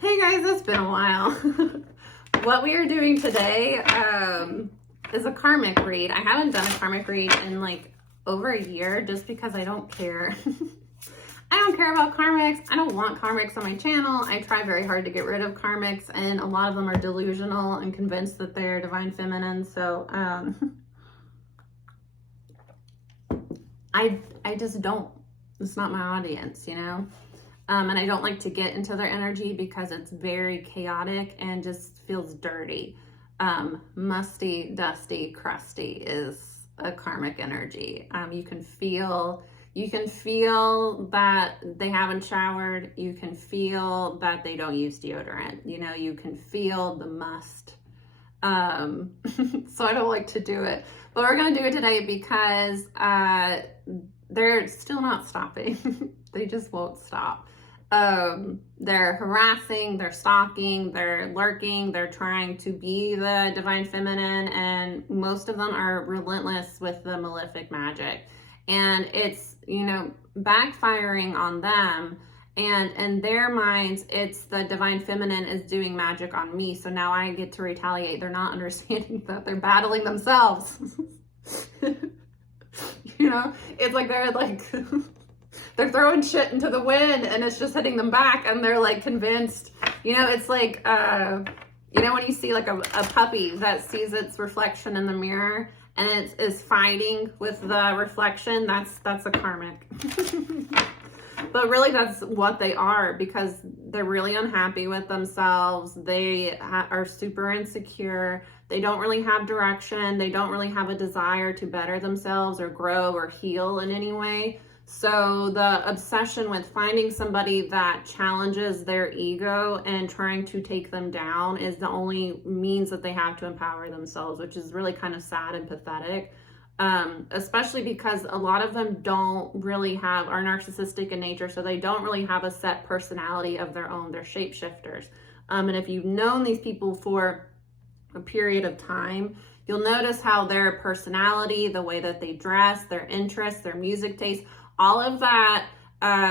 Hey guys, it's been a while. What we are doing today is a karmic read. I haven't done a karmic read in like over a year just because I don't care. I don't care about karmics. I don't want karmics on my channel. I try very hard to get rid of karmics, and a lot of them are delusional and convinced that they're divine feminine. So I just don't. It's not my audience, you know? And I don't like to get into their energy because it's very chaotic and just feels dirty. Musty, dusty, crusty is a karmic energy. You can feel that they haven't showered. You can feel that they don't use deodorant. You know, you can feel the must. So I don't like to do it, but we're going to do it today because they're still not stopping. They just won't stop. They're harassing, they're stalking, they're lurking, they're trying to be the divine feminine, and most of them are relentless with the malefic magic. And it's, you know, backfiring on them, and in their minds, it's the divine feminine is doing magic on me, so now I get to retaliate. They're not understanding that they're battling themselves. You know, it's like they're like... they're throwing shit into the wind and it's just hitting them back, and they're like convinced, you know, it's like, you know, when you see like a puppy that sees its reflection in the mirror and it is fighting with the reflection, that's a karmic. But really that's what they are, because they're really unhappy with themselves. They are super insecure. They don't really have direction. They don't really have a desire to better themselves or grow or heal in any way. So the obsession with finding somebody that challenges their ego and trying to take them down is the only means that they have to empower themselves, which is really kind of sad and pathetic, especially because a lot of them are narcissistic in nature, so they don't really have a set personality of their own. They're shapeshifters. And if you've known these people for a period of time, you'll notice how their personality, the way that they dress, their interests, their music taste, all of that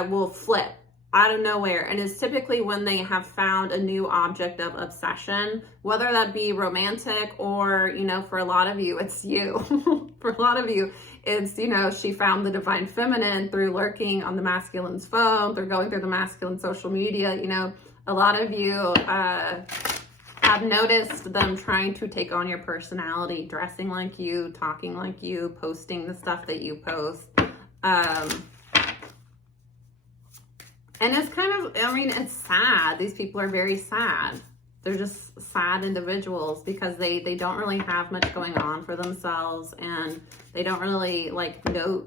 will flip out of nowhere. And it's typically when they have found a new object of obsession, whether that be romantic or, you know, for a lot of you, it's you. For a lot of you, it's, you know, she found the divine feminine through lurking on the masculine's phone, through going through the masculine social media. You know, a lot of you have noticed them trying to take on your personality, dressing like you, talking like you, posting the stuff that you post. And it's kind of, I mean, it's sad. These people are very sad. They're just sad individuals because they don't really have much going on for themselves, and they don't really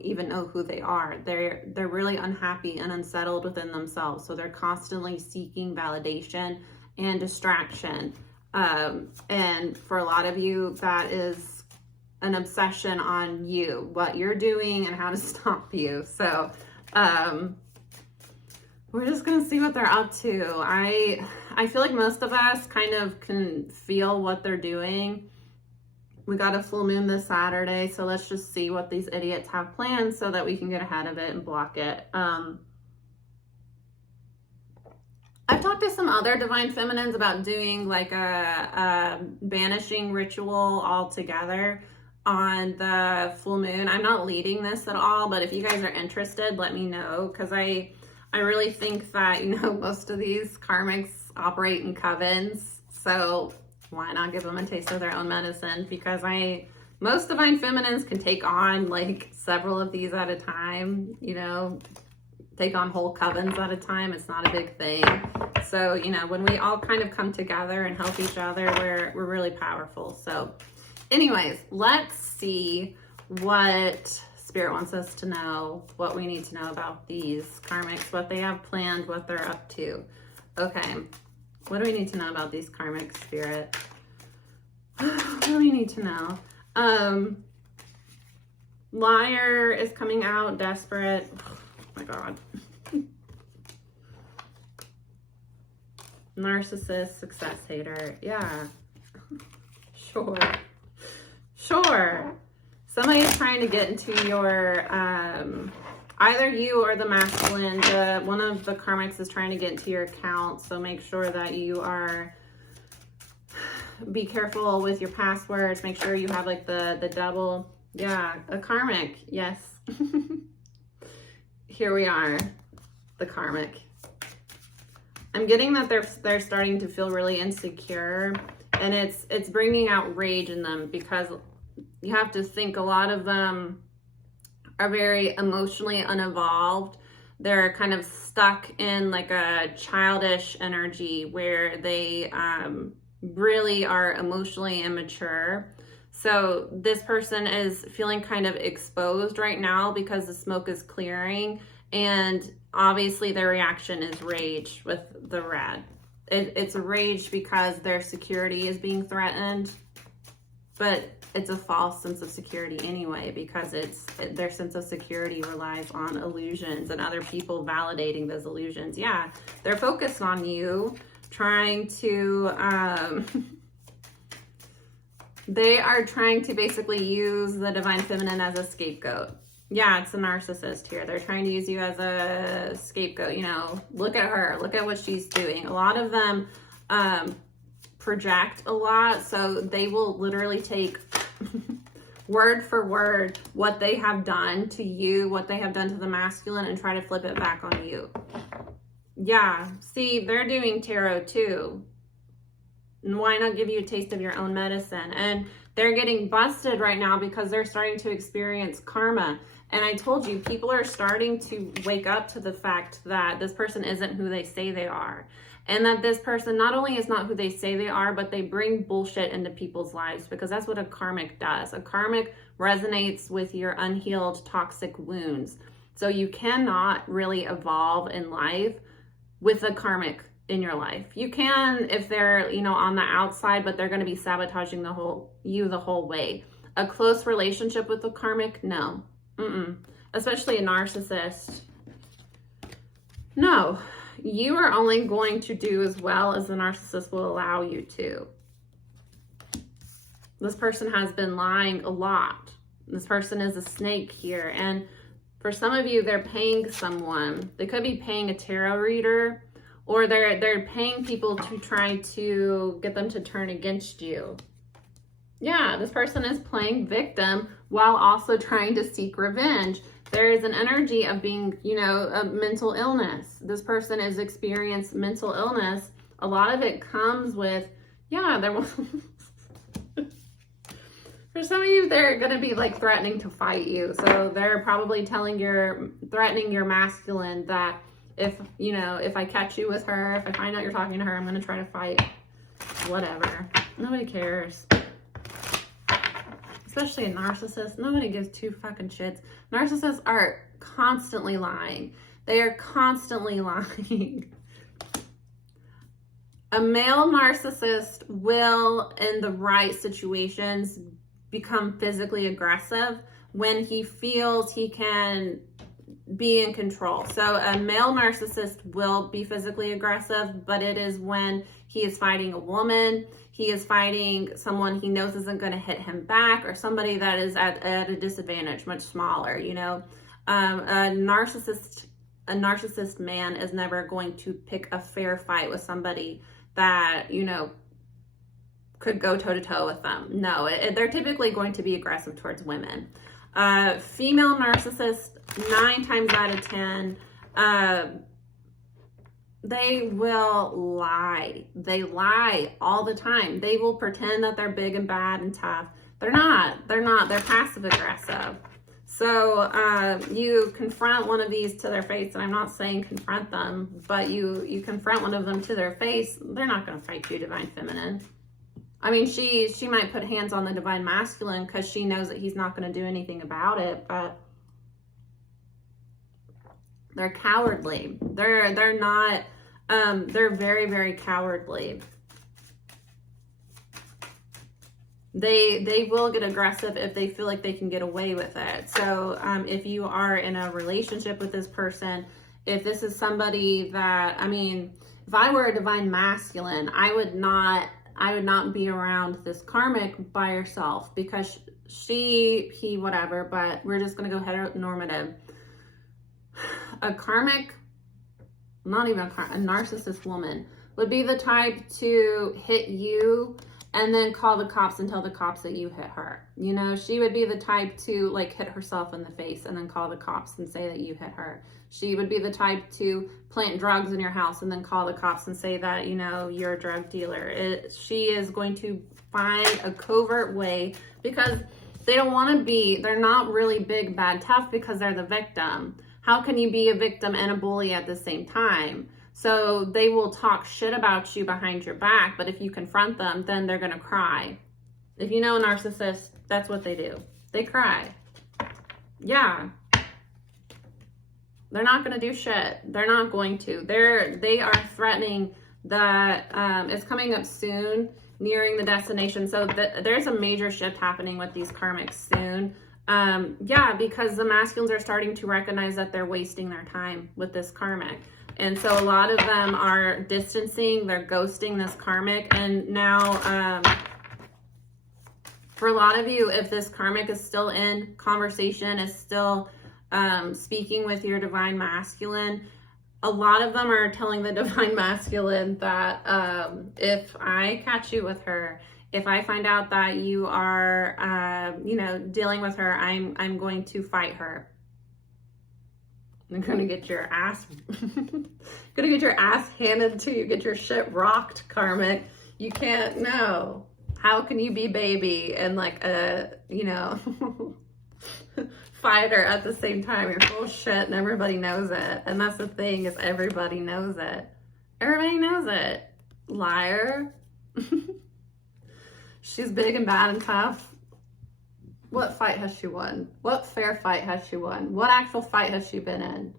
even know who they are. They're really unhappy and unsettled within themselves. So they're constantly seeking validation and distraction. And for a lot of you, that is an obsession on you, what you're doing and how to stop you. So, we're just gonna see what they're up to. I feel like most of us kind of can feel what they're doing. We got a full moon this Saturday, so let's just see what these idiots have planned so that we can get ahead of it and block it. I've talked to some other divine feminines about doing like a banishing ritual altogether on the full moon. I'm not leading this at all, but if you guys are interested, let me know, because I really think that, you know, most of these karmics operate in covens, so why not give them a taste of their own medicine? Because most divine feminines can take on like several of these at a time, you know, take on whole covens at a time. It's not a big thing. So, you know, when we all kind of come together and help each other, we're really powerful. So anyways, let's see what Spirit wants us to know, what we need to know about these karmics, what they have planned, what they're up to. Okay, what do we need to know about these karmic, Spirit? What do we need to know? Liar is coming out, desperate. Oh my God. Narcissist, success hater. Yeah, sure. Somebody's trying to get into your Either you or the masculine, one of the karmics is trying to get into your account. So make sure that you are, be careful with your passwords. Make sure you have like the double, yeah, a karmic, yes. Here we are, the karmic. I'm getting that they're starting to feel really insecure, and it's bringing out rage in them, because you have to think a lot of them are very emotionally unevolved. They're kind of stuck in like a childish energy where they really are emotionally immature. So this person is feeling kind of exposed right now because the smoke is clearing, and obviously their reaction is rage with the red. It's a rage because their security is being threatened, but it's a false sense of security anyway, because their sense of security relies on illusions and other people validating those illusions. Yeah, they're focused on you, trying to, they are trying to basically use the divine feminine as a scapegoat. Yeah, it's a narcissist here. They're trying to use you as a scapegoat. You know, look at her. Look at what she's doing. A lot of them project a lot. So they will literally take word for word what they have done to you, what they have done to the masculine, and try to flip it back on you. Yeah, see, they're doing tarot too. And why not give you a taste of your own medicine? And they're getting busted right now because they're starting to experience karma. And I told you, people are starting to wake up to the fact that this person isn't who they say they are. And that this person not only is not who they say they are, but they bring bullshit into people's lives, because that's what a karmic does. A karmic resonates with your unhealed toxic wounds. So you cannot really evolve in life with a karmic in your life. You can if they're, you know, on the outside, but they're going to be sabotaging the whole way. A close relationship with a karmic, no. Especially a narcissist. No, you are only going to do as well as the narcissist will allow you to. This person has been lying a lot. This person is a snake here. And for some of you, they're paying someone. They could be paying a tarot reader, or they're paying people to try to get them to turn against you. Yeah, this person is playing victim while also trying to seek revenge. There is an energy of being, you know, a mental illness. This person has experienced mental illness. A lot of it comes with, yeah, for some of you, they're going to be like threatening to fight you. So they're probably threatening your masculine that if, you know, if I catch you with her, if I find out you're talking to her, I'm going to try to fight. Whatever. Nobody cares. Especially a narcissist. Nobody gives two fucking shits. Narcissists are constantly lying. They are constantly lying. A male narcissist will, in the right situations, become physically aggressive when he feels he can be in control. So a male narcissist will be physically aggressive, but it is when he is fighting a woman, he is fighting someone he knows isn't going to hit him back, or somebody that is at a disadvantage, much smaller, you know. A narcissist man is never going to pick a fair fight with somebody that, you know, could go toe-to-toe with them. No, they're typically going to be aggressive towards women. Female narcissists, 9 times out of 10, they will lie. They lie all the time. They will pretend that they're big and bad and tough. They're not. They're passive aggressive. So you confront one of these to their face, and I'm not saying confront them, but you confront one of them to their face, they're not going to fight you, divine feminine. I mean, she might put hands on the divine masculine because she knows that he's not going to do anything about it, but they're cowardly. They're not, they're very, very cowardly. They will get aggressive if they feel like they can get away with it. So if you are in a relationship with this person, if this is somebody that, I mean, if I were a divine masculine, I would not be around this karmic by herself, because he, whatever, but we're just going to go heteronormative. a karmic, not even a narcissist woman would be the type to hit you and then call the cops and tell the cops that you hit her. You know, she would be the type to like hit herself in the face and then call the cops and say that you hit her. She would be the type to plant drugs in your house and then call the cops and say that, you know, you're a drug dealer. She is going to find a covert way, because they don't want to be, they're not really big, bad, tough, because they're the victim. How can you be a victim and a bully at the same time? So they will talk shit about you behind your back, but if you confront them, then they're going to cry. If you know a narcissist, that's what they do. They cry. Yeah. They're not going to do shit. They're not going to. They are threatening that it's coming up soon, nearing the destination. So there's a major shift happening with these karmics soon. Yeah, because the masculines are starting to recognize that they're wasting their time with this karmic. And so a lot of them are distancing, they're ghosting this karmic. And now, for a lot of you, if this karmic is still in conversation, is still speaking with your divine masculine, a lot of them are telling the divine masculine that if I catch you with her, if I find out that you are, you know, dealing with her, I'm going to fight her. I'm gonna get your ass, gonna get your ass handed to you, get your shit rocked, karmic. You can't know. How can you be baby and like a, you know, fighter at the same time? You're full of shit and everybody knows it. And that's the thing, is everybody knows it. Everybody knows it. Liar. She's big and bad and tough. What fight has she won? What fair fight has she won? What actual fight has she been in?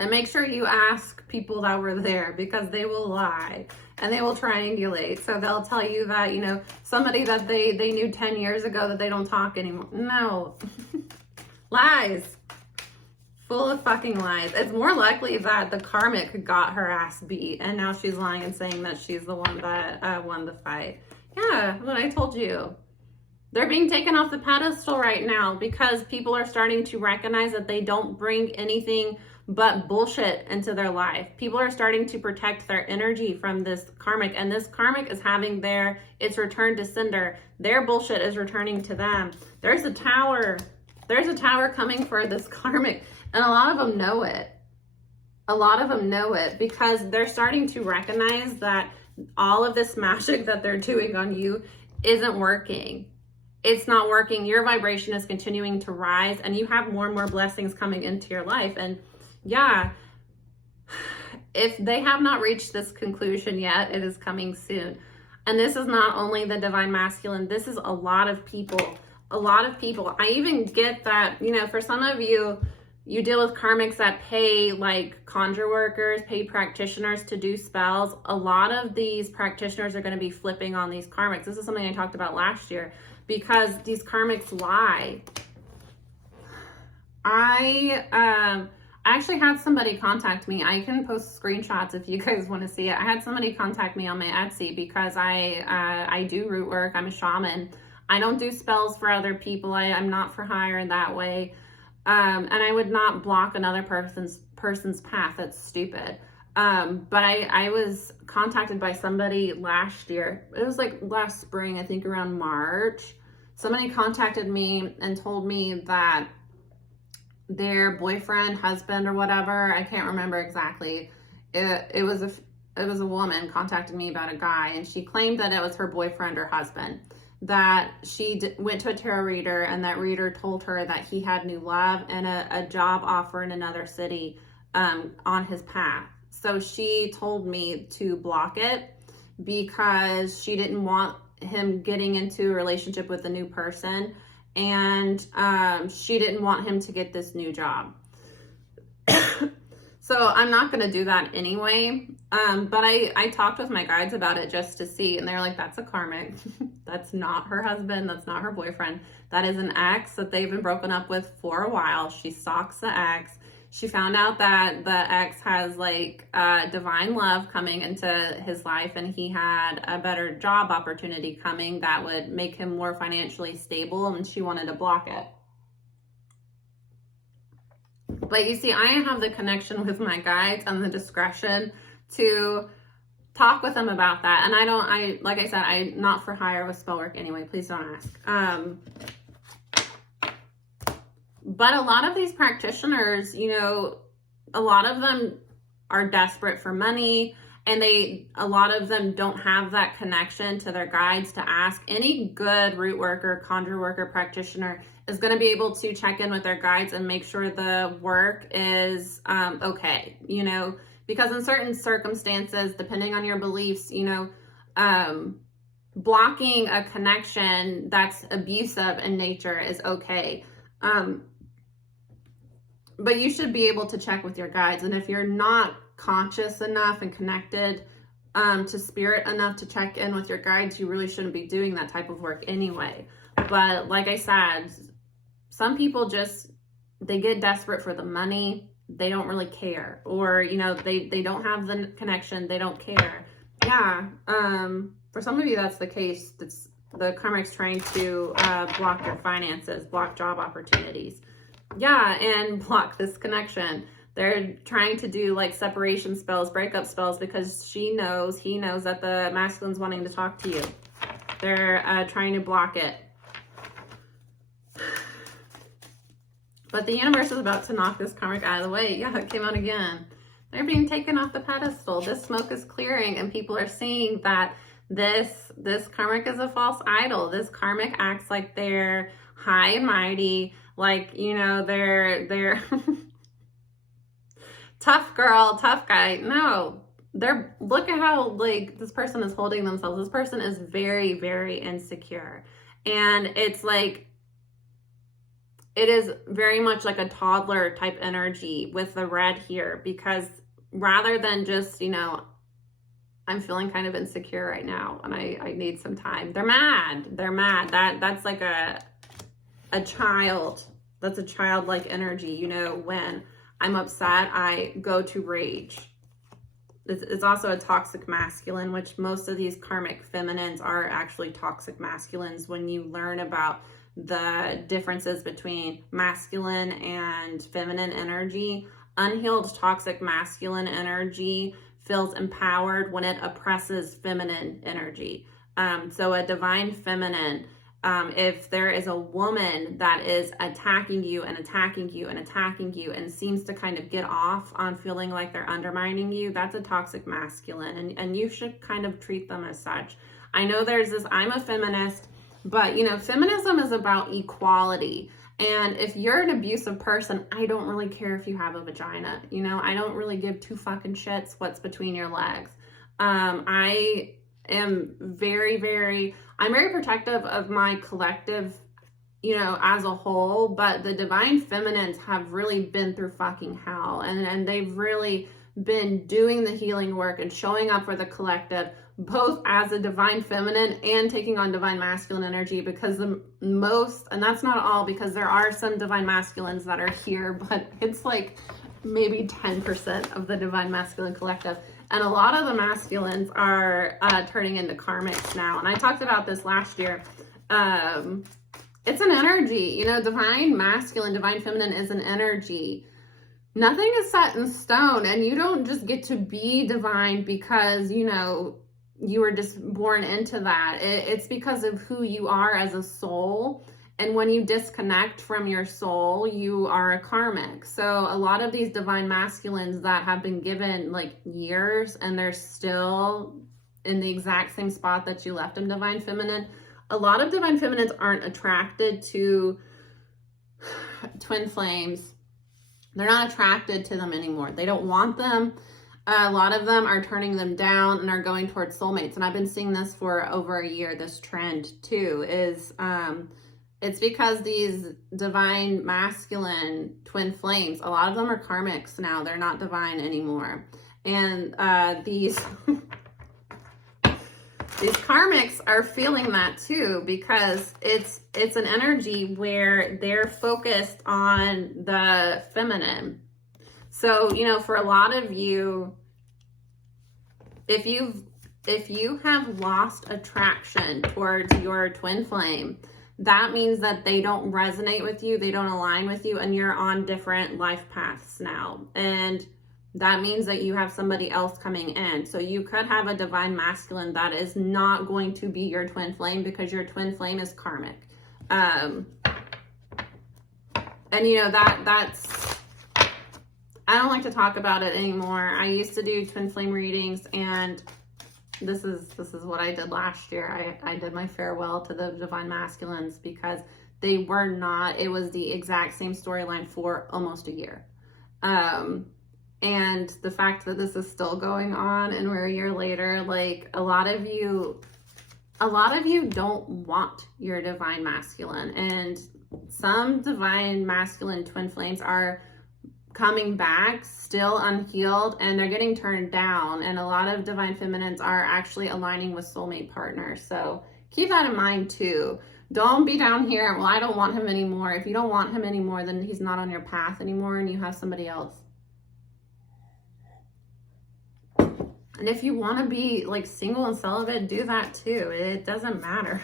And make sure you ask people that were there, because they will lie and they will triangulate. So they'll tell you that, you know, somebody that they knew 10 years ago, that they don't talk anymore. No. Lies. Full of fucking lies. It's more likely that the karmic got her ass beat and now she's lying and saying that she's the one that won the fight. Yeah, what I told you. They're being taken off the pedestal right now because people are starting to recognize that they don't bring anything but bullshit into their life. People are starting to protect their energy from this karmic, and this karmic is having its return to sender. Their bullshit is returning to them. There's a tower. There's a tower coming for this karmic, and a lot of them know it. A lot of them know it because they're starting to recognize that all of this magic that they're doing on you isn't working. It's not working. Your vibration is continuing to rise and you have more and more blessings coming into your life. And yeah, if they have not reached this conclusion yet, it is coming soon. And this is not only the divine masculine, this is a lot of people. A lot of people. I even get that, you know, for some of you, you deal with karmics that pay like conjure workers, pay practitioners to do spells. A lot of these practitioners are going to be flipping on these karmics. This is something I talked about last year because these karmics lie. I actually had somebody contact me. I can post screenshots if you guys want to see it. I had somebody contact me on my Etsy because I do root work. I'm a shaman. I don't do spells for other people. I'm not for hire in that way. And I would not block another person's path. That's stupid. But I was contacted by somebody last year. It was like last spring, I think around March. Somebody contacted me and told me that their boyfriend, husband, or whatever, I can't remember exactly. It was a woman contacted me about a guy, and she claimed that it was her boyfriend or husband. That she went to a tarot reader, and that reader told her that he had new love and a job offer in another city on his path. So she told me to block it because she didn't want him getting into a relationship with a new person, and she didn't want him to get this new job. So I'm not going to do that anyway. But I talked with my guides about it just to see, and they're like, that's a karmic. That's not her husband. That's not her boyfriend. That is an ex that they've been broken up with for a while. She stalks the ex. She found out that the ex has like divine love coming into his life, and he had a better job opportunity coming that would make him more financially stable, and she wanted to block it. But you see, I have the connection with my guides and the discretion to talk with them about that. And like I said, I'm not for hire with spell work anyway. Please don't ask. But a lot of these practitioners, you know, a lot of them are desperate for money, and a lot of them don't have that connection to their guides to ask. Any good root worker, conjure worker, practitioner is going to be able to check in with their guides and make sure the work is okay, you know, because in certain circumstances, depending on your beliefs, you know, blocking a connection that's abusive in nature is okay. But you should be able to check with your guides. And if you're not conscious enough and connected to spirit enough to check in with your guides, you really shouldn't be doing that type of work anyway. But like I said, some people they get desperate for the money. They don't really care. Or, you know, they don't have the connection. They don't care. Yeah. For some of you, that's the case. The Karmic's trying to block your finances, block job opportunities. Yeah, and block this connection. They're trying to do like separation spells, breakup spells, because he knows that the masculine's wanting to talk to you. They're trying to block it. But the universe is about to knock this karmic out of the way. Yeah, it came out again. They're being taken off the pedestal. This smoke is clearing, and people are seeing that this karmic is a false idol. This karmic acts like they're high and mighty, like, you know, they're tough girl, tough guy. No, look at how like this person is holding themselves. This person is very, very insecure. And it's like, it is very much like a toddler type energy with the red here, because rather than just, you know, I'm feeling kind of insecure right now and I need some time. They're mad. That's like a child. That's a childlike energy. You know, when I'm upset, I go to rage. It's also a toxic masculine, which most of these karmic feminines are actually toxic masculines. When you learn about the differences between masculine and feminine energy, unhealed toxic masculine energy feels empowered when it oppresses feminine energy. So a divine feminine, if there is a woman that is attacking you and attacking you and attacking you and seems to kind of get off on feeling like they're undermining you, that's a toxic masculine, and you should kind of treat them as such. I know there's this, I'm a feminist, but you know, feminism is about equality. And if you're an abusive person, I don't really care if you have a vagina. You know, I don't really give two fucking shits what's between your legs. I am very protective of my collective, you know, as a whole, but the divine feminines have really been through fucking hell, and they've really been doing the healing work and showing up for the collective, both as a divine feminine and taking on divine masculine energy, because the most, and that's not all, because there are some divine masculines that are here, but it's like maybe 10% of the divine masculine collective. And a lot of the masculines are turning into karmics now. And I talked about this last year. It's an energy, you know, divine masculine, divine feminine is an energy. Nothing is set in stone, and you don't just get to be divine because, you know, you were just born into that. It's because of who you are as a soul. And when you disconnect from your soul, you are a karmic. So a lot of these divine masculines that have been given like years and they're still in the exact same spot that you left them, divine feminine, a lot of divine feminines aren't attracted to twin flames. They're not attracted to them anymore. They don't want them. A lot of them are turning them down and are going towards soulmates. And I've been seeing this for over a year. This trend too is, it's because these divine masculine twin flames, a lot of them are karmics now. They're not divine anymore. And these karmics are feeling that too, because it's an energy where they're focused on the feminine. So, you know, for a lot of you, if you have lost attraction towards your twin flame, that means that they don't resonate with you, they don't align with you, and you're on different life paths now. And that means that you have somebody else coming in. So you could have a divine masculine that is not going to be your twin flame, because your twin flame is karmic. And you know, that's, I don't like to talk about it anymore. I used to do twin flame readings, and this is what I did last year. I did my farewell to the divine masculines, because they were not, it was the exact same storyline for almost a year. And the fact that this is still going on and we're a year later, like, a lot of you don't want your divine masculine, and some divine masculine twin flames are coming back still unhealed, and they're getting turned down. And a lot of divine feminines are actually aligning with soulmate partners. So keep that in mind too. Don't be down here, well, I don't want him anymore. If you don't want him anymore, then he's not on your path anymore and you have somebody else. And if you want to be like single and celibate, do that too. It doesn't matter.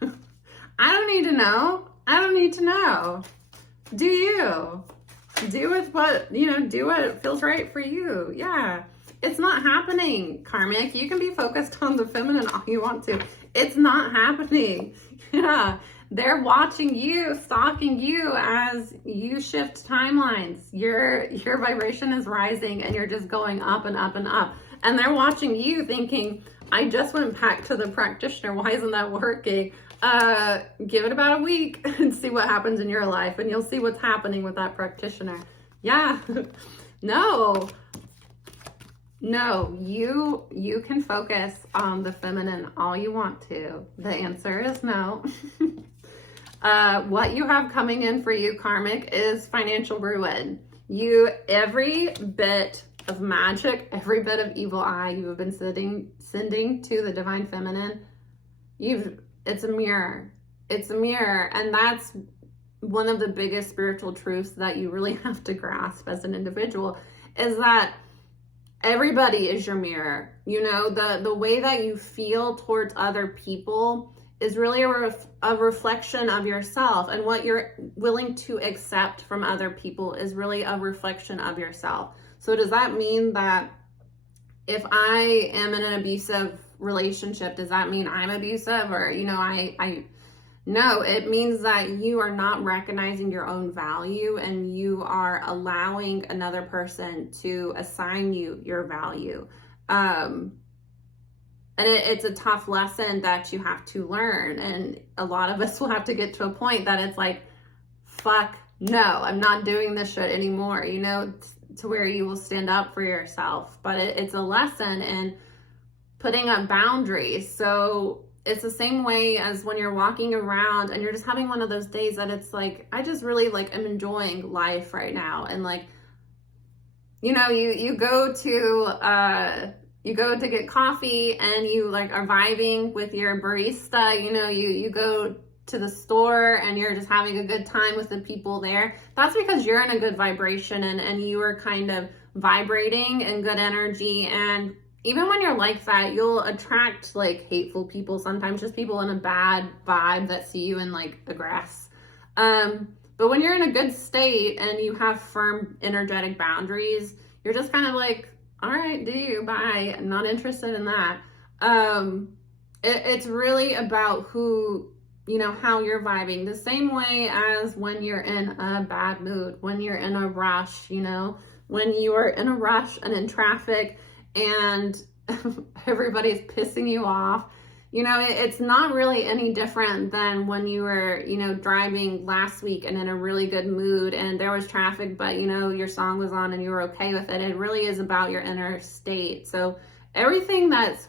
I don't need to know. I don't need to know. Do you? Do with what, you know, do what feels right for you. Yeah. It's not happening, Karmic. You can be focused on the feminine all you want to. It's not happening. Yeah. They're watching you, stalking you as you shift timelines. Your vibration is rising and you're just going up and up and up. And they're watching you thinking, I just went back to the practitioner. Why isn't that working? Give it about a week and see what happens in your life, and you'll see what's happening with that practitioner. Yeah. No, you can focus on the feminine all you want to. The answer is no. What you have coming in for you, Karmic, is financial ruin. Every bit of magic, every bit of evil eye you have been sending to the divine feminine, it's a mirror. It's a mirror. And that's one of the biggest spiritual truths that you really have to grasp as an individual, is that everybody is your mirror. You know, the way that you feel towards other people is really a reflection of yourself, and what you're willing to accept from other people is really a reflection of yourself. So does that mean that if I am in an abusive relationship, does that mean I'm abusive? Or, you know, no, it means that you are not recognizing your own value, and you are allowing another person to assign you your value. And it's a tough lesson that you have to learn. And a lot of us will have to get to a point that it's like, fuck, no, I'm not doing this shit anymore, you know, to where you will stand up for yourself. But it's a lesson in putting up boundaries. So it's the same way as when you're walking around and you're just having one of those days that it's like, I just really like am enjoying life right now. And like, you know, you go to get coffee and you like are vibing with your barista, you know, you go to the store and you're just having a good time with the people there. That's because you're in a good vibration, and you are kind of vibrating in good energy. And even when you're like that, you'll attract like hateful people, sometimes just people in a bad vibe that see you in like the grass. But when you're in a good state and you have firm energetic boundaries, you're just kind of like, all right, do you, bye. I'm not interested in that. It's really about who, you know, how you're vibing. The same way as when you're in a bad mood, when you're in a rush, you know, when you are in a rush and in traffic and everybody's pissing you off. You know, it's not really any different than when you were, you know, driving last week and in a really good mood and there was traffic, but, you know, your song was on and you were okay with it. It really is about your inner state. So everything that's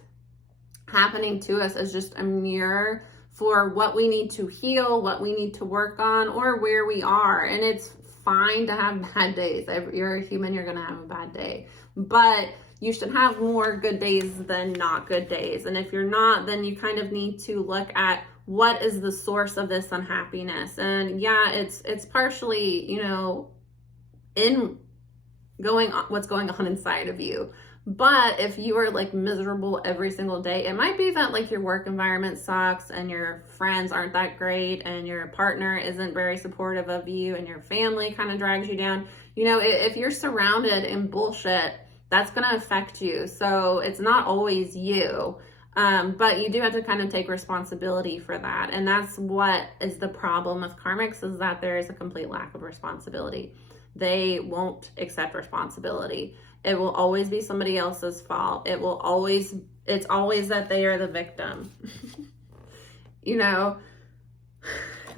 happening to us is just a mirror for what we need to heal, what we need to work on, or where we are. And it's fine to have bad days. You're a human, you're going to have a bad day. But you should have more good days than not good days. And if you're not, then you kind of need to look at what is the source of this unhappiness. And yeah, it's partially, you know, what's going on inside of you. But if you are like miserable every single day, it might be that like your work environment sucks and your friends aren't that great and your partner isn't very supportive of you and your family kind of drags you down. You know, if you're surrounded in bullshit, that's going to affect you. So it's not always you. But you do have to kind of take responsibility for that. And that's what is the problem with karmics, is that there is a complete lack of responsibility. They won't accept responsibility. It will always be somebody else's fault. It's always that they are the victim. You know,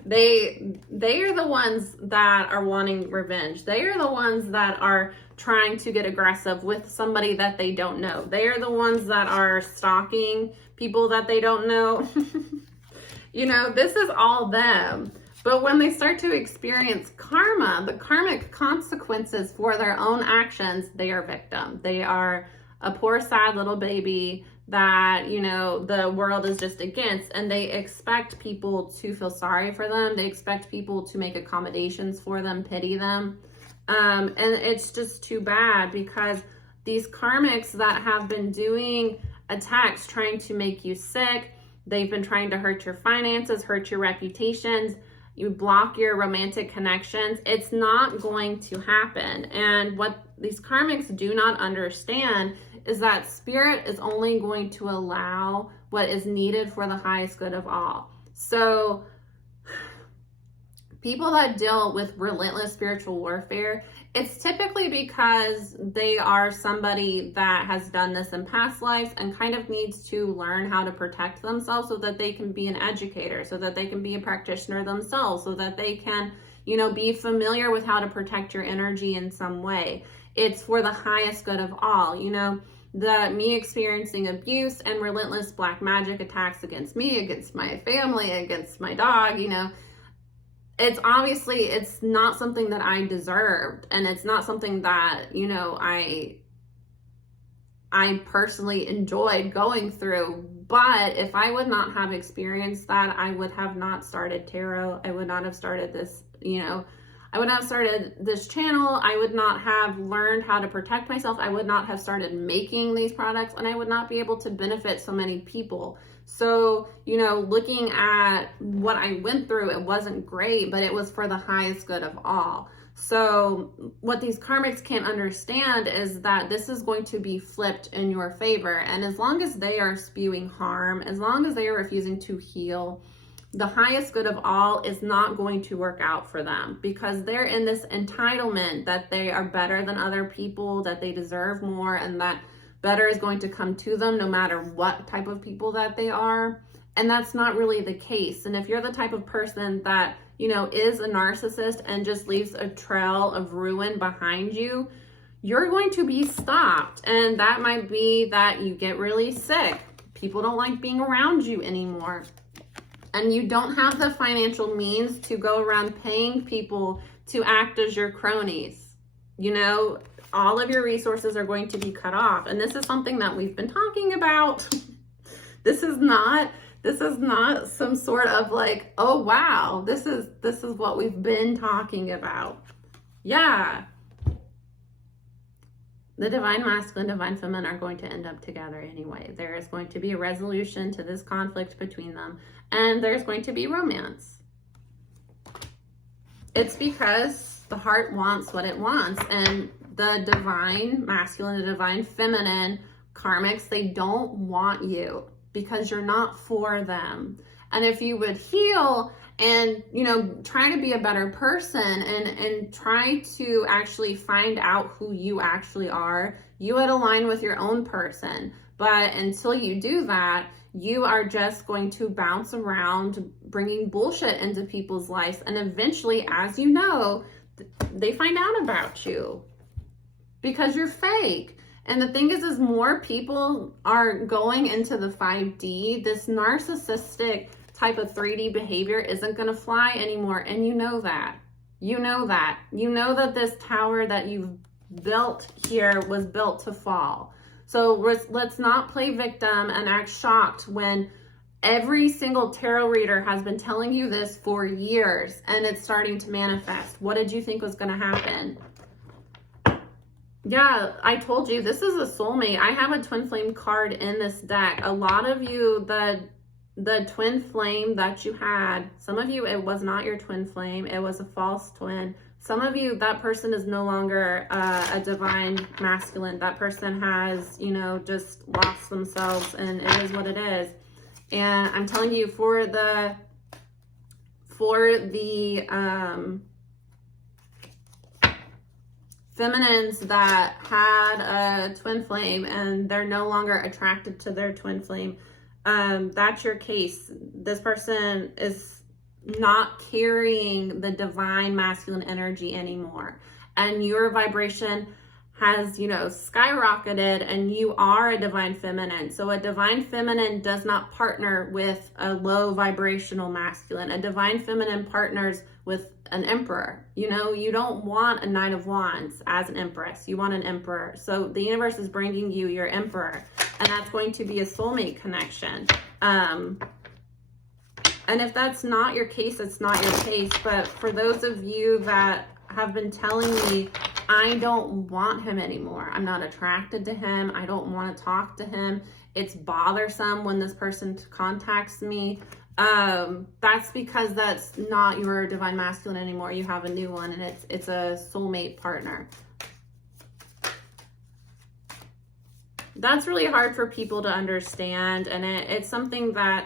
they are the ones that are wanting revenge. They are the ones that are trying to get aggressive with somebody that they don't know. They are the ones that are stalking people that they don't know. You know, this is all them. But when they start to experience karma, the karmic consequences for their own actions, they are victim. They are a poor, sad little baby that, you know, the world is just against, and they expect people to feel sorry for them. They expect people to make accommodations for them, pity them. And it's just too bad, because these karmics that have been doing attacks, trying to make you sick, they've been trying to hurt your finances, hurt your reputations, you block your romantic connections, it's not going to happen. And what these karmics do not understand is that spirit is only going to allow what is needed for the highest good of all. So people that deal with relentless spiritual warfare, it's typically because they are somebody that has done this in past lives and kind of needs to learn how to protect themselves so that they can be an educator, so that they can be a practitioner themselves, so that they can, you know, be familiar with how to protect your energy in some way. It's for the highest good of all. You know, me experiencing abuse and relentless black magic attacks against me, against my family, against my dog, you know, it's not something that I deserved, and it's not something that, you know, I personally enjoyed going through. But if I would not have experienced that, I would have not started tarot. I would not have started this, you know, I would not have started this channel. I would not have learned how to protect myself. I would not have started making these products, and I would not be able to benefit so many people. So, you know, looking at what I went through, it wasn't great, but it was for the highest good of all. So what these karmics can't understand is that this is going to be flipped in your favor. And as long as they are spewing harm, as long as they are refusing to heal, the highest good of all is not going to work out for them, because they're in this entitlement that they are better than other people, that they deserve more, and that better is going to come to them no matter what type of people that they are. And that's not really the case. And if you're the type of person that, you know, is a narcissist and just leaves a trail of ruin behind you, you're going to be stopped. And that might be that you get really sick. People don't like being around you anymore. And you don't have the financial means to go around paying people to act as your cronies. You know, all of your resources are going to be cut off. And this is something that we've been talking about. This is not some sort of like, oh wow, this is what we've been talking about. Yeah. The divine masculine, divine feminine are going to end up together anyway. There is going to be a resolution to this conflict between them, and there's going to be romance. It's because the heart wants what it wants, and the divine masculine, the divine feminine karmics, they don't want you because you're not for them. And if you would heal and, you know, try to be a better person and try to actually find out who you actually are, you would align with your own person. But until you do that, you are just going to bounce around bringing bullshit into people's lives. And eventually, as you know, they find out about you because you're fake. And the thing is more people are going into the 5D. This narcissistic type of 3D behavior isn't going to fly anymore. And you know that. You know that. You know that this tower that you've built here was built to fall. So let's not play victim and act shocked when every single tarot reader has been telling you this for years and it's starting to manifest. What did you think was going to happen? Yeah, I told you, this is a soulmate. I have a twin flame card in this deck. A lot of you, the twin flame that you had, some of you, it was not your twin flame. It was a false twin. Some of you, that person is no longer a divine masculine. That person has, you know, just lost themselves, and it is what it is. And I'm telling you, for the feminines that had a twin flame and they're no longer attracted to their twin flame, that's your case. This person is not carrying the divine masculine energy anymore, and your vibration has, you know, skyrocketed, and you are a divine feminine. So a divine feminine does not partner with a low vibrational masculine. A divine feminine partners with an emperor. You know, you don't want a Knight of Wands as an empress. You want an emperor. So the universe is bringing you your emperor, and that's going to be a soulmate connection. And if that's not your case, it's not your case. But for those of you that have been telling me, I don't want him anymore, I'm not attracted to him, I don't want to talk to him, it's bothersome when this person contacts me, that's because that's not your divine masculine anymore. You have a new one, and it's a soulmate partner. That's really hard for people to understand, and it's something that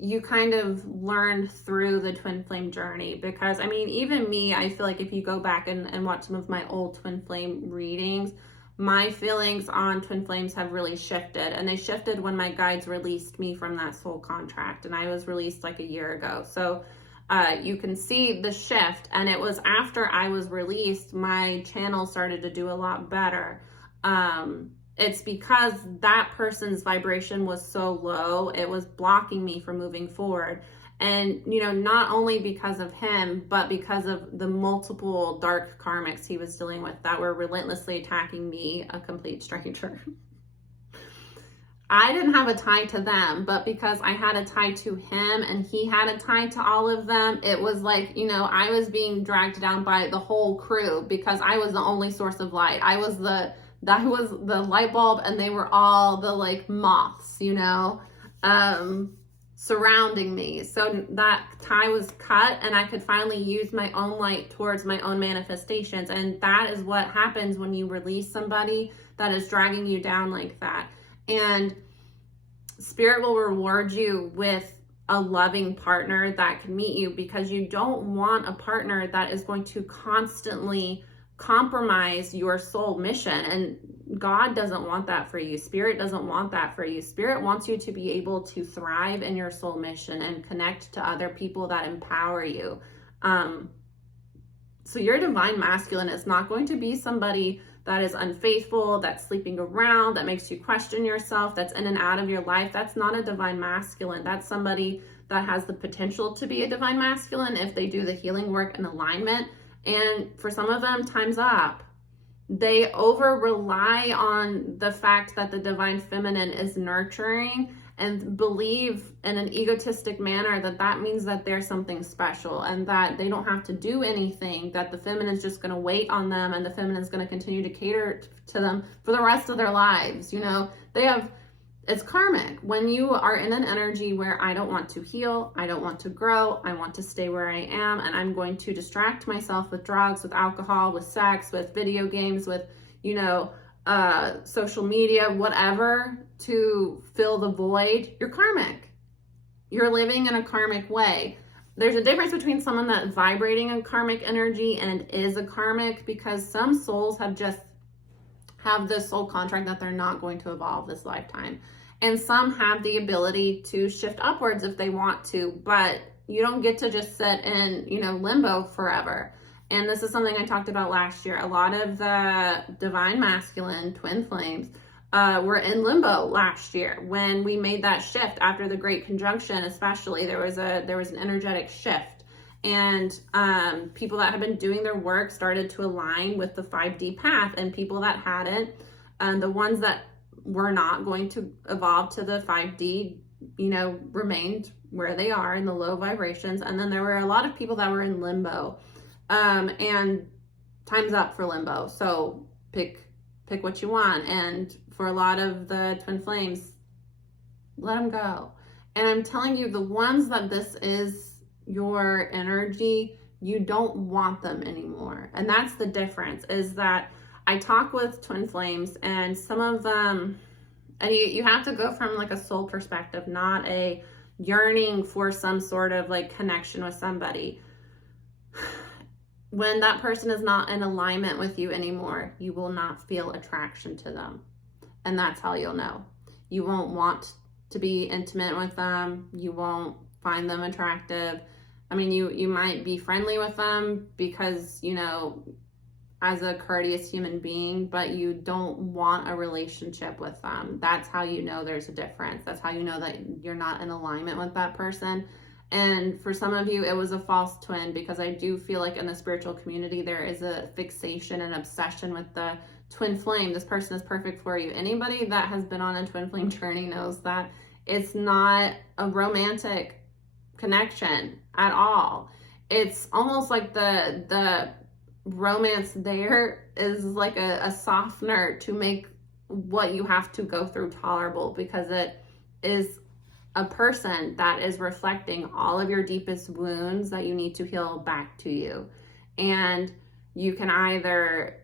you kind of learned through the twin flame journey. Because I mean, even me, I feel like if you go back and watch some of my old twin flame readings, my feelings on twin flames have really shifted, and they shifted when my guides released me from that soul contract, and I was released like a year ago. So you can see the shift, and it was after I was released, my channel started to do a lot better. It's because that person's vibration was so low, it was blocking me from moving forward. And, you know, not only because of him, but because of the multiple dark karmics he was dealing with that were relentlessly attacking me, a complete stranger. I didn't have a tie to them, but because I had a tie to him and he had a tie to all of them, it was like, you know, I was being dragged down by the whole crew because I was the only source of light. I was the light bulb, and they were all the like moths, you know, surrounding me. So that tie was cut, and I could finally use my own light towards my own manifestations. And that is what happens when you release somebody that is dragging you down like that. And spirit will reward you with a loving partner that can meet you, because you don't want a partner that is going to constantly compromise your soul mission. And God doesn't want that for you. Spirit doesn't want that for you. Spirit wants you to be able to thrive in your soul mission and connect to other people that empower you. So your divine masculine is not going to be somebody that is unfaithful, that's sleeping around, that makes you question yourself, that's in and out of your life. That's not a divine masculine. That's somebody that has the potential to be a divine masculine if they do the healing work and alignment. And for some of them, time's up. They over rely on the fact that the divine feminine is nurturing, and believe in an egotistic manner that that means that they're something special and that they don't have to do anything, that the feminine's just going to wait on them and the feminine's going to continue to cater to them for the rest of their lives. You know, it's karmic. When you are in an energy where I don't want to heal, I don't want to grow, I want to stay where I am, and I'm going to distract myself with drugs, with alcohol, with sex, with video games, with, you know, social media, whatever, to fill the void, you're karmic. You're living in a karmic way. There's a difference between someone that's vibrating in karmic energy and is a karmic, because some souls have this soul contract that they're not going to evolve this lifetime. And some have the ability to shift upwards if they want to, but you don't get to just sit in, you know, limbo forever. And this is something I talked about last year. A lot of the divine masculine twin flames were in limbo last year when we made that shift after the Great Conjunction. Especially, there was an energetic shift, and people that had been doing their work started to align with the 5D path, and people that hadn't, the ones that were not going to evolve to the 5D, you know, remained where they are in the low vibrations. And then there were a lot of people that were in limbo. And time's up for limbo. So pick what you want. And for a lot of the twin flames, let them go. And I'm telling you, the ones that this is your energy, you don't want them anymore. And that's the difference, is that I talk with twin flames, and some of them, and you have to go from like a soul perspective, not a yearning for some sort of like connection with somebody. When that person is not in alignment with you anymore, you will not feel attraction to them. And that's how you'll know. You won't want to be intimate with them. You won't find them attractive. I mean, you might be friendly with them because, you know, as a courteous human being, but you don't want a relationship with them. That's how you know there's a difference. That's how you know that you're not in alignment with that person. And for some of you, it was a false twin, because I do feel like in the spiritual community, there is a fixation and obsession with the twin flame. This person is perfect for you. Anybody that has been on a twin flame journey knows that it's not a romantic connection at all. It's almost like the romance there is like a softener to make what you have to go through tolerable, because it is a person that is reflecting all of your deepest wounds that you need to heal back to you. And you can either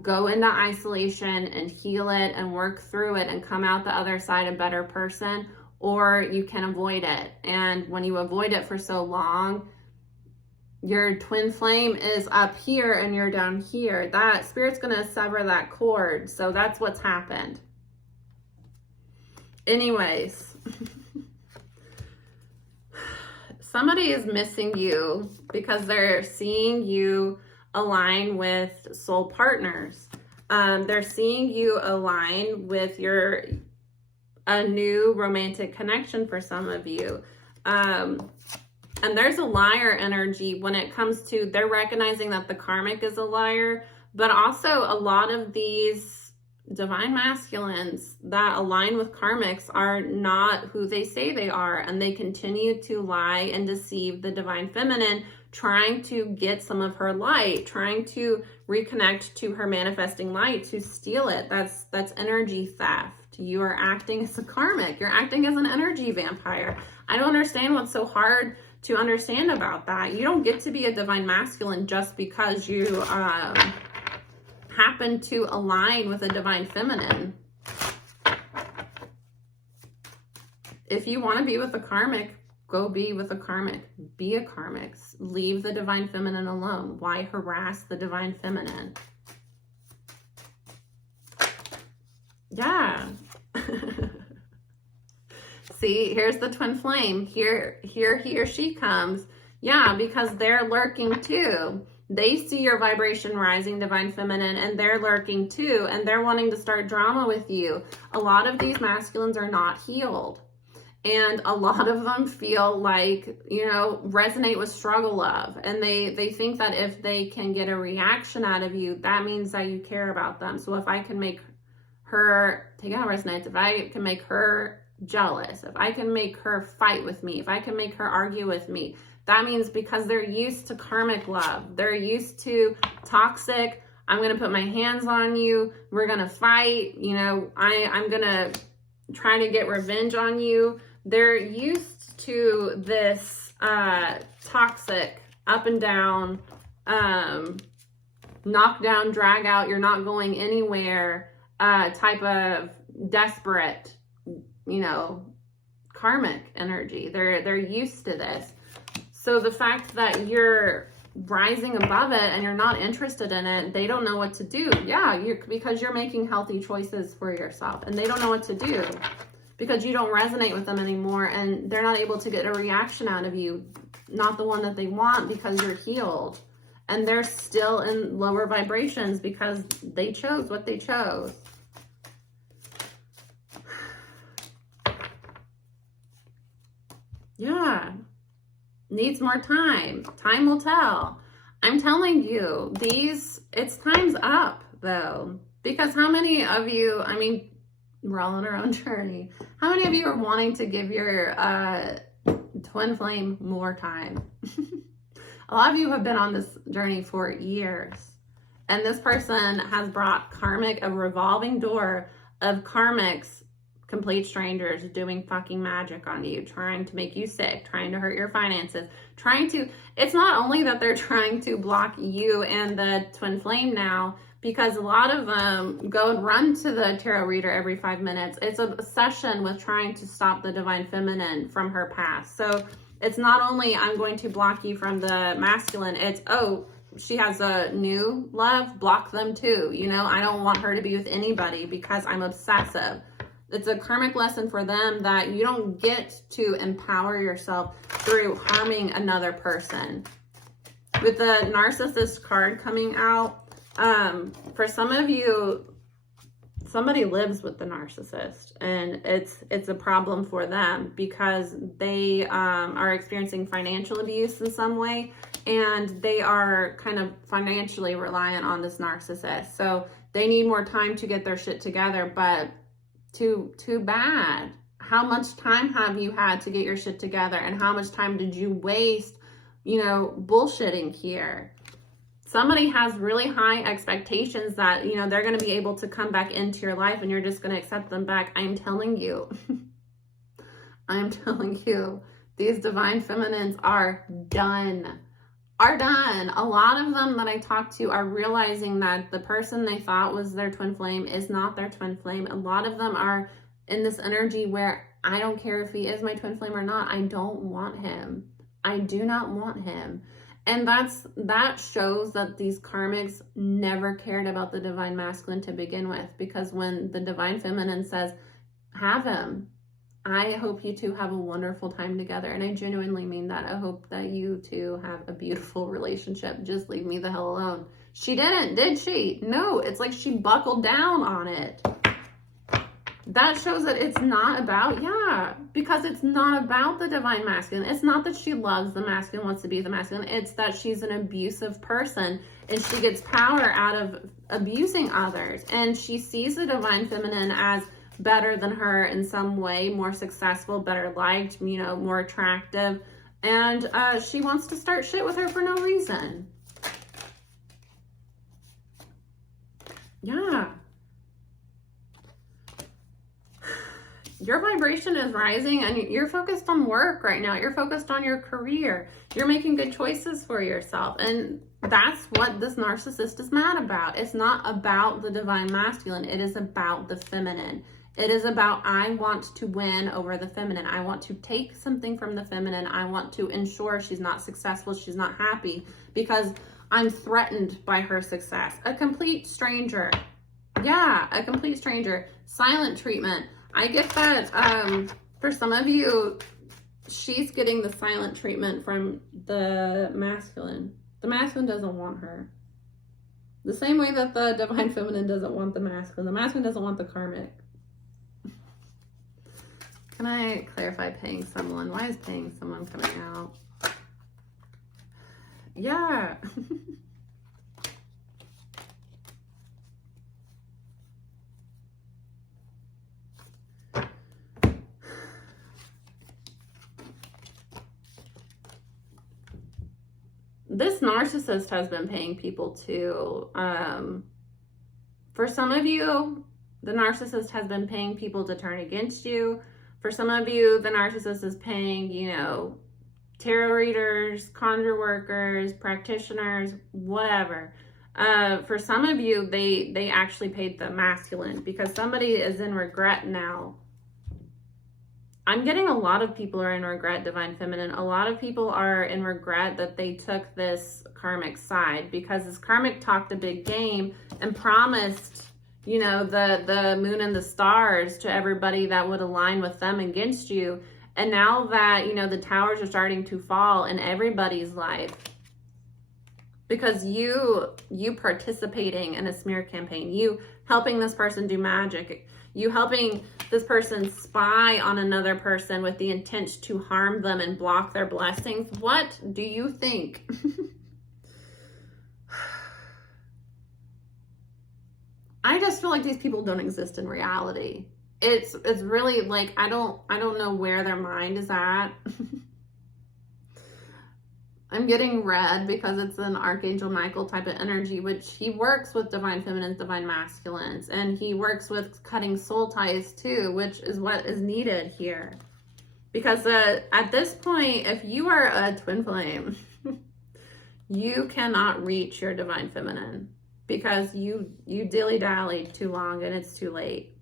go into isolation and heal it and work through it and come out the other side a better person, or you can avoid it. And when you avoid it for so long, your twin flame is up here and you're down here. That spirit's going to sever that cord. So that's what's happened. Anyways, somebody is missing you because they're seeing you align with soul partners. They're seeing you align with a new romantic connection for some of you. And there's a liar energy when it comes to, they're recognizing that the karmic is a liar, but also a lot of these divine masculines that align with karmics are not who they say they are, and they continue to lie and deceive the divine feminine, trying to get some of her light, trying to reconnect to her manifesting light, to steal it. That's energy theft. You are acting as a karmic. You're acting as an energy vampire. I don't understand what's so hard to understand about that. You don't get to be a divine masculine just because you happen to align with a divine feminine. If you want to be with a karmic, go be with a karmic. Be a karmic. Leave the divine feminine alone. Why harass the divine feminine? Yeah. See, here's the twin flame. Here he or she comes. Yeah, because they're lurking too. They see your vibration rising, divine feminine, and they're lurking too, and they're wanting to start drama with you. A lot of these masculines are not healed. And a lot of them feel like, you know, resonate with struggle love. And they think that if they can get a reaction out of you, that means that you care about them. So if I can make her, take out resonance, if I can make her jealous, if I can make her fight with me, if I can make her argue with me, that means because they're used to karmic love. They're used to toxic, I'm going to put my hands on you. We're going to fight. You know, I'm going to try to get revenge on you. They're used to this toxic, up and down, knock down, drag out, you're not going anywhere type of desperate, you know, karmic energy. They're used to this. So the fact that you're rising above it and you're not interested in it, they don't know what to do. Yeah, because you're making healthy choices for yourself, and they don't know what to do because you don't resonate with them anymore, and they're not able to get a reaction out of you, not the one that they want, because you're healed, and they're still in lower vibrations because they chose what they chose. Yeah. Needs more time. Time will tell. I'm telling you, it's time's up though. Because how many of you, I mean, we're all on our own journey. How many of you are wanting to give your twin flame more time. A lot of you have been on this journey for years, and this person has brought karmic, a revolving door of karmics, complete strangers doing fucking magic on you, trying to make you sick, trying to hurt your finances, it's not only that they're trying to block you and the twin flame now, because a lot of them go and run to the tarot reader every 5 minutes. It's a session with trying to stop the divine feminine from her past. So it's not only I'm going to block you from the masculine, it's, oh, she has a new love, block them too. You know, I don't want her to be with anybody because I'm obsessive. It's a karmic lesson for them that you don't get to empower yourself through harming another person. With the narcissist card coming out, for some of you, somebody lives with the narcissist, and it's a problem for them because they are experiencing financial abuse in some way, and they are kind of financially reliant on this narcissist. So they need more time to get their shit together, but too bad. How much time have you had to get your shit together, and how much time did you waste, you know, bullshitting here? Somebody has really high expectations that, you know, they're going to be able to come back into your life and you're just going to accept them back. I'm telling you, I'm telling you, these divine feminines are done. A lot of them that I talk to are realizing that the person they thought was their twin flame is not their twin flame. A lot of them are in this energy where I don't care if he is my twin flame or not. I don't want him. I do not want him. And that shows that these karmics never cared about the divine masculine to begin with, because when the divine feminine says, have him, I hope you two have a wonderful time together. And I genuinely mean that. I hope that you two have a beautiful relationship. Just leave me the hell alone. She didn't, did she? No, it's like she buckled down on it. That shows that it's not about, because it's not about the divine masculine. It's not that she loves the masculine, wants to be the masculine. It's that she's an abusive person and she gets power out of abusing others. And she sees the divine feminine as better than her in some way, more successful, better liked, you know, more attractive. And she wants to start shit with her for no reason. Yeah. Your vibration is rising and you're focused on work right now. You're focused on your career. You're making good choices for yourself. And that's what this narcissist is mad about. It's not about the divine masculine. It is about the feminine. It is about, I want to win over the feminine. I want to take something from the feminine. I want to ensure she's not successful. She's not happy because I'm threatened by her success. A complete stranger. Yeah, a complete stranger. Silent treatment. I get that for some of you, she's getting the silent treatment from the masculine. The masculine doesn't want her. The same way that the divine feminine doesn't want the masculine. The masculine doesn't want the karmic. Can I clarify paying someone? Why is paying someone coming out? Yeah. This narcissist has been paying people too. For some of you, the narcissist has been paying people to turn against you. For some of you, the narcissist is paying, you know, tarot readers, conjure workers, practitioners, whatever. For some of you, they actually paid the masculine because somebody is in regret now. I'm getting a lot of people are in regret, divine feminine. A lot of people are in regret that they took this karmic side because this karmic talked a big game and promised, you know, the moon and the stars to everybody that would align with them against you. And now that, you know, the towers are starting to fall in everybody's life because you participating in a smear campaign, you helping this person do magic, you helping this person spy on another person with the intent to harm them and block their blessings. What do you think? I just feel like these people don't exist in reality. It's really like, I don't know where their mind is at. I'm getting red because it's an Archangel Michael type of energy, which he works with divine feminines, divine masculines, and he works with cutting soul ties too, which is what is needed here. Because at this point, if you are a twin flame, you cannot reach your divine feminine because you dilly-dallied too long and it's too late.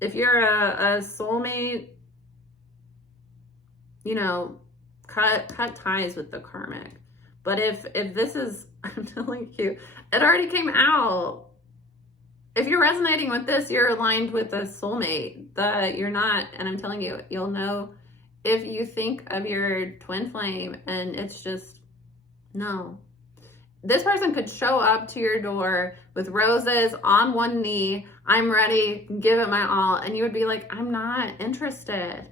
If you're a soulmate, you know, cut ties with the karmic. But if this is, I'm telling you, it already came out. If you're resonating with this, you're aligned with a soulmate. You're not, and I'm telling you, you'll know if you think of your twin flame and it's just, no. This person could show up to your door with roses on one knee. I'm ready, give it my all. And you would be like, I'm not interested.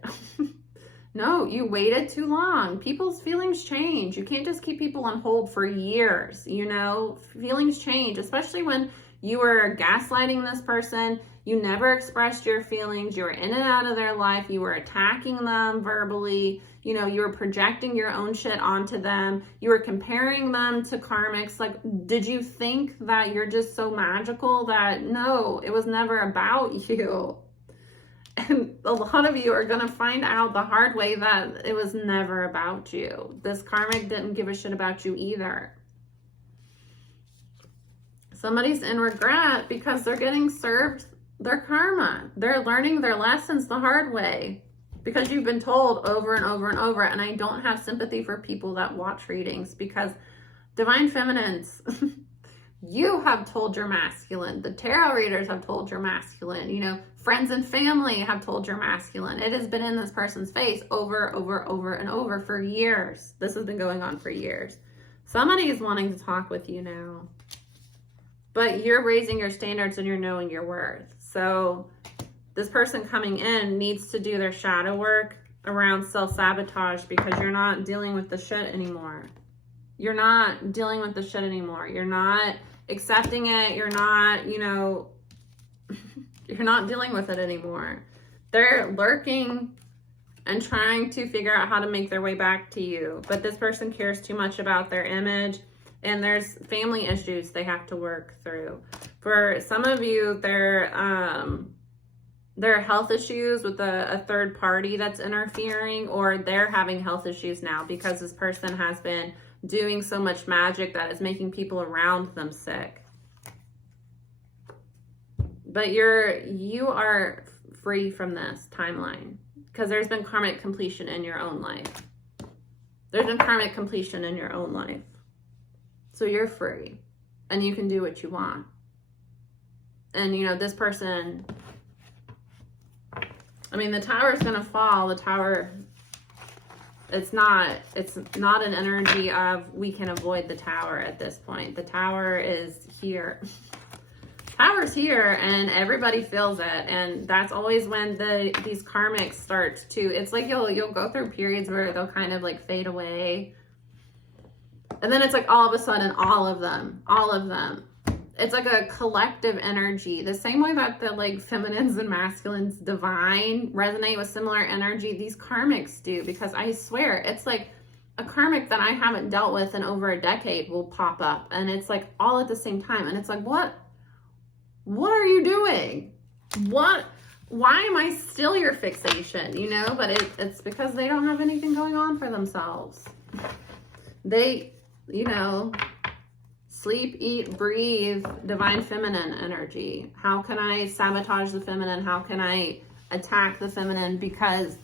No, you waited too long. People's feelings change. You can't just keep people on hold for years, you know? Feelings change, especially when you were gaslighting this person. You never expressed your feelings. You were in and out of their life. You were attacking them verbally. You know, you were projecting your own shit onto them. You were comparing them to karmics. Like, did you think that you're just so magical that no, it was never about you? And a lot of you are going to find out the hard way that it was never about you. This karmic didn't give a shit about you either. Somebody's in regret because they're getting served their karma. They're learning their lessons the hard way because you've been told over and over and over. And I don't have sympathy for people that watch readings because divine feminines, you have told your masculine. The tarot readers have told your masculine. You know, friends and family have told your masculine. It has been in this person's face over and over for years. This has been going on for years. Somebody is wanting to talk with you now. But you're raising your standards and you're knowing your worth. So this person coming in needs to do their shadow work around self-sabotage because you're not dealing with the shit anymore. You're not dealing with the shit anymore. You're not accepting it. You're not, you know, you're not dealing with it anymore. They're lurking and trying to figure out how to make their way back to you. But this person cares too much about their image. And there's family issues they have to work through. For some of you, there are health issues with a third party that's interfering, or they're having health issues now because this person has been doing so much magic that is making people around them sick. But you are free from this timeline because there's been karmic completion in your own life. There's been karmic completion in your own life. So you're free and you can do what you want. And you know, this person, I mean, the tower is going to fall. The tower, it's not an energy of we can avoid the tower at this point. The tower is here. Tower's here and everybody feels it. And that's always when these karmics start to, it's like you'll go through periods where they'll kind of like fade away. And then it's like all of a sudden, all of them. It's like a collective energy. The same way that the like feminines and masculines divine resonate with similar energy, these karmics do. Because I swear, it's like a karmic that I haven't dealt with in over a decade will pop up. And it's like all at the same time. And it's like, what are you doing? Why am I still your fixation? You know, but it's because they don't have anything going on for themselves. They, you know, sleep, eat, breathe, divine feminine energy. How can I sabotage the feminine? How can I attack the feminine? Because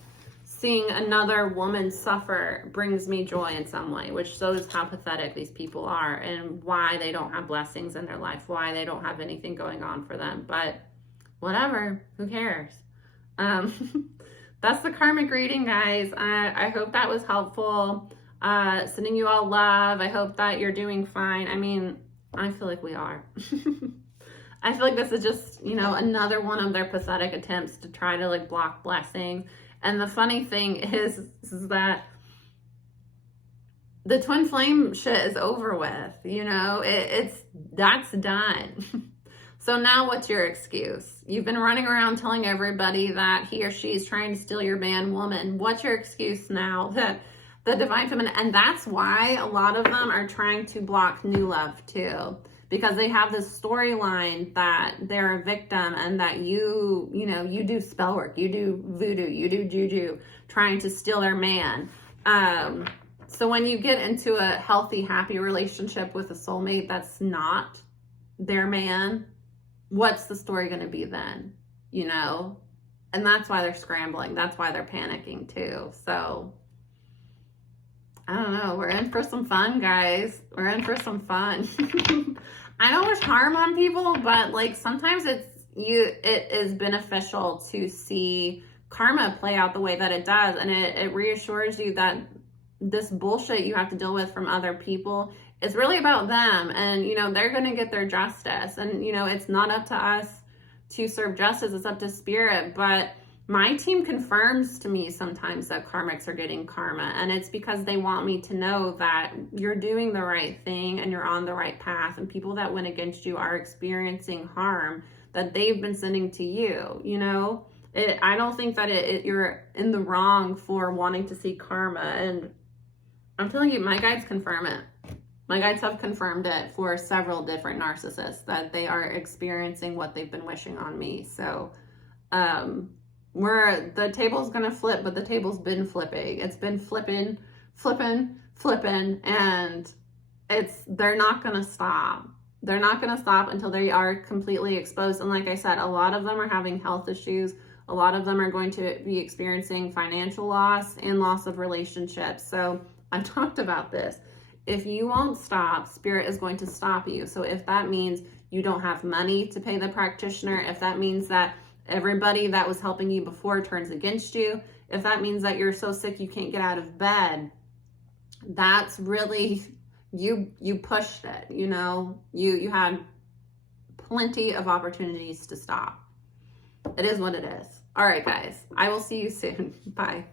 seeing another woman suffer brings me joy in some way, which shows how pathetic these people are and why they don't have blessings in their life, why they don't have anything going on for them. But whatever, who cares? That's the karmic reading, guys. I hope that was helpful. Sending you all love. I hope that you're doing fine. I mean, I feel like we are. I feel like this is just, you know, another one of their pathetic attempts to try to like block blessings. And the funny thing is that the twin flame shit is over with, you know, that's done. So now what's your excuse? You've been running around telling everybody that he or she is trying to steal your man, woman. What's your excuse now that The divine feminine. And that's why a lot of them are trying to block new love too. Because they have this storyline that they're a victim and that you do spell work, you do voodoo, you do juju, trying to steal their man. So when you get into a healthy, happy relationship with a soulmate that's not their man, what's the story going to be then? You know? And that's why they're scrambling. That's why they're panicking too. So I don't know. We're in for some fun, guys. We're in for some fun. I don't wish harm on people, but like sometimes it is beneficial to see karma play out the way that it does, and it reassures you that this bullshit you have to deal with from other people is really about them, and you know they're going to get their justice, and you know it's not up to us to serve justice, it's up to spirit. But my team confirms to me sometimes that karmics are getting karma, and it's because they want me to know that you're doing the right thing and you're on the right path, and people that went against you are experiencing harm that they've been sending to you. You know, I don't think that you're in the wrong for wanting to see karma, and I'm telling you, my guides confirm it. My guides have confirmed it for several different narcissists that they are experiencing what they've been wishing on me. So the table's gonna flip, but the table's been flipping. It's been flipping, and they're not gonna stop. They're not gonna stop until they are completely exposed. And like I said, a lot of them are having health issues. A lot of them are going to be experiencing financial loss and loss of relationships. So I talked about this. If you won't stop, spirit is going to stop you. So if that means you don't have money to pay the practitioner, if that means that everybody that was helping you before turns against you, if that means that you're so sick you can't get out of bed, that's really, you pushed it, you know, you had plenty of opportunities to stop. It is what it is. All right, guys, I will see you soon. Bye.